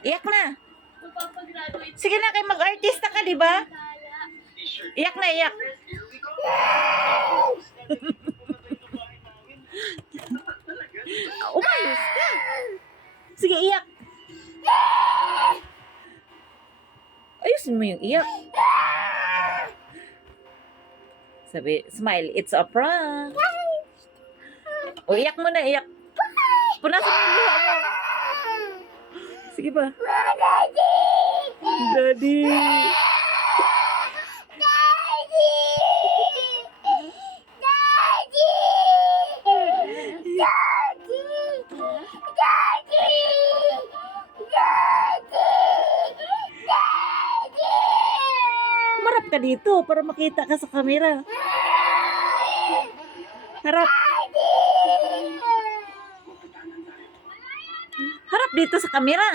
Iyak na. Sige na, kay mag-artista ka, di ba? Iyak na, iyak. Umayos ka. Sige, iyak. Ayusin mo yung iyak. Sabi, smile, it's a prank. O, iyak mo na, iyak. Punasan mo yung luha mo. Sige ba? Daddy. Marap ka dito para makita ka sa camera. Harap. Harap dito sa camera.